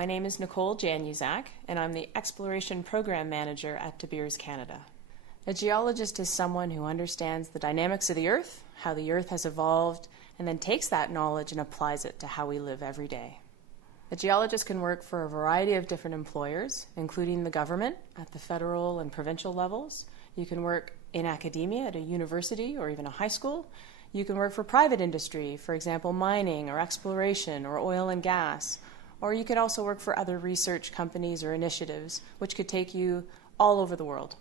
My name is Nicole Januzak, and I'm the Exploration Program Manager at De Beers Canada. A geologist is someone who understands the dynamics of the Earth, how the Earth has evolved, and then takes that knowledge and applies it to how we live every day. A geologist can work for a variety of different employers, including the government at the federal and provincial levels. You can work in academia at a university or even a high school. You can work for private industry, for example, mining or exploration or oil and gas. Or you could also work for other research companies or initiatives, which could take you all over the world.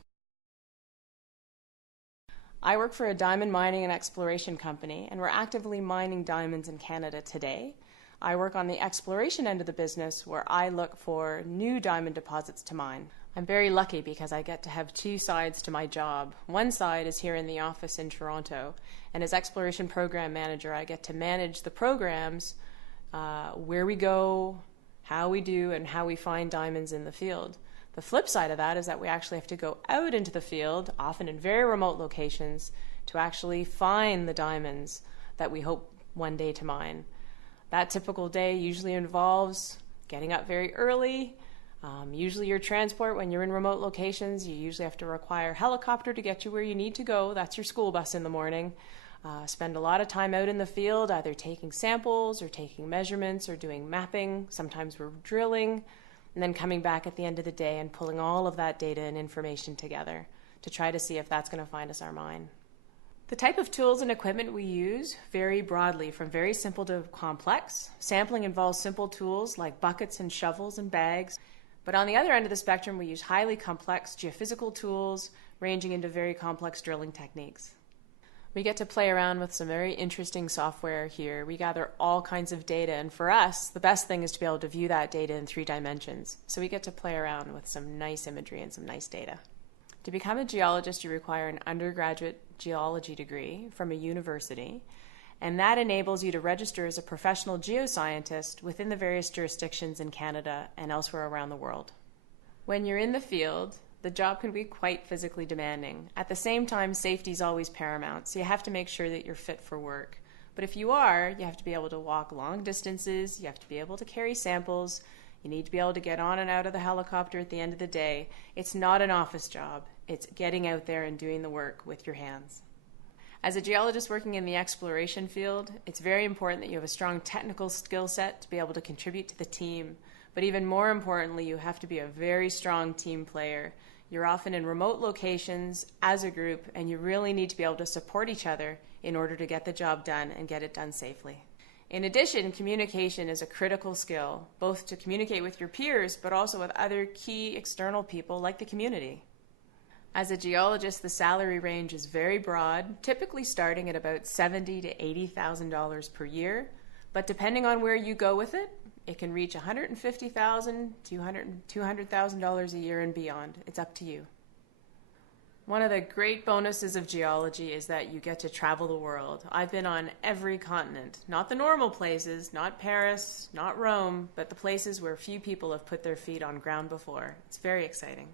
I work for a diamond mining and exploration company, and we're actively mining diamonds in Canada today. I work on the exploration end of the business, where I look for new diamond deposits to mine. I'm very lucky because I get to have two sides to my job. One side is here in the office in Toronto, and as Exploration Program Manager, I get to manage the programs, where we go, how we do, and how we find diamonds in the field. The flip side of that is that we actually have to go out into the field, often in very remote locations, to actually find the diamonds that we hope one day to mine. That typical day usually involves getting up very early. Usually your transport, when you're in remote locations, you usually have to require a helicopter to get you where you need to go. That's your school bus in the morning. Spend a lot of time out in the field, either taking samples or taking measurements or doing mapping. Sometimes we're drilling, and then coming back at the end of the day and pulling all of that data and information together to try to see if that's going to find us our mine. The type of tools and equipment we use vary broadly from very simple to complex. Sampling involves simple tools like buckets and shovels and bags. But on the other end of the spectrum, we use highly complex geophysical tools ranging into very complex drilling techniques. We get to play around with some very interesting software here. We gather all kinds of data, and for us, the best thing is to be able to view that data in 3 dimensions. So we get to play around with some nice imagery and some nice data. To become a geologist, you require an undergraduate geology degree from a university, and that enables you to register as a professional geoscientist within the various jurisdictions in Canada and elsewhere around the world. When you're in the field, the job can be quite physically demanding. At the same time, safety is always paramount, so you have to make sure that you're fit for work. But if you are, you have to be able to walk long distances, you have to be able to carry samples, you need to be able to get on and out of the helicopter at the end of the day. It's not an office job, it's getting out there and doing the work with your hands. As a geologist working in the exploration field, it's very important that you have a strong technical skill set to be able to contribute to the team. But even more importantly, you have to be a very strong team player. You're often in remote locations as a group, and you really need to be able to support each other in order to get the job done and get it done safely. In addition, communication is a critical skill, both to communicate with your peers, but also with other key external people like the community. As a geologist, the salary range is very broad, typically starting at about $70,000 to $80,000 per year, but depending on where you go with it, it can reach $150,000 to $200,000 a year and beyond. It's up to you. One of the great bonuses of geology is that you get to travel the world. I've been on every continent, not the normal places, not Paris, not Rome, but the places where few people have put their feet on ground before. It's very exciting.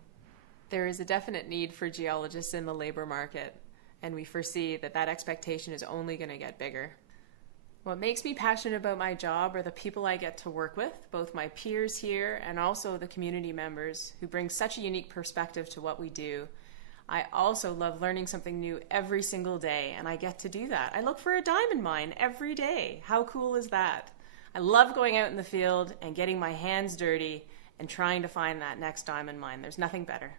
There is a definite need for geologists in the labor market, and we foresee that that expectation is only going to get bigger. What makes me passionate about my job are the people I get to work with, both my peers here and also the community members who bring such a unique perspective to what we do. I also love learning something new every single day, and I get to do that. I look for a diamond mine every day. How cool is that? I love going out in the field and getting my hands dirty and trying to find that next diamond mine. There's nothing better.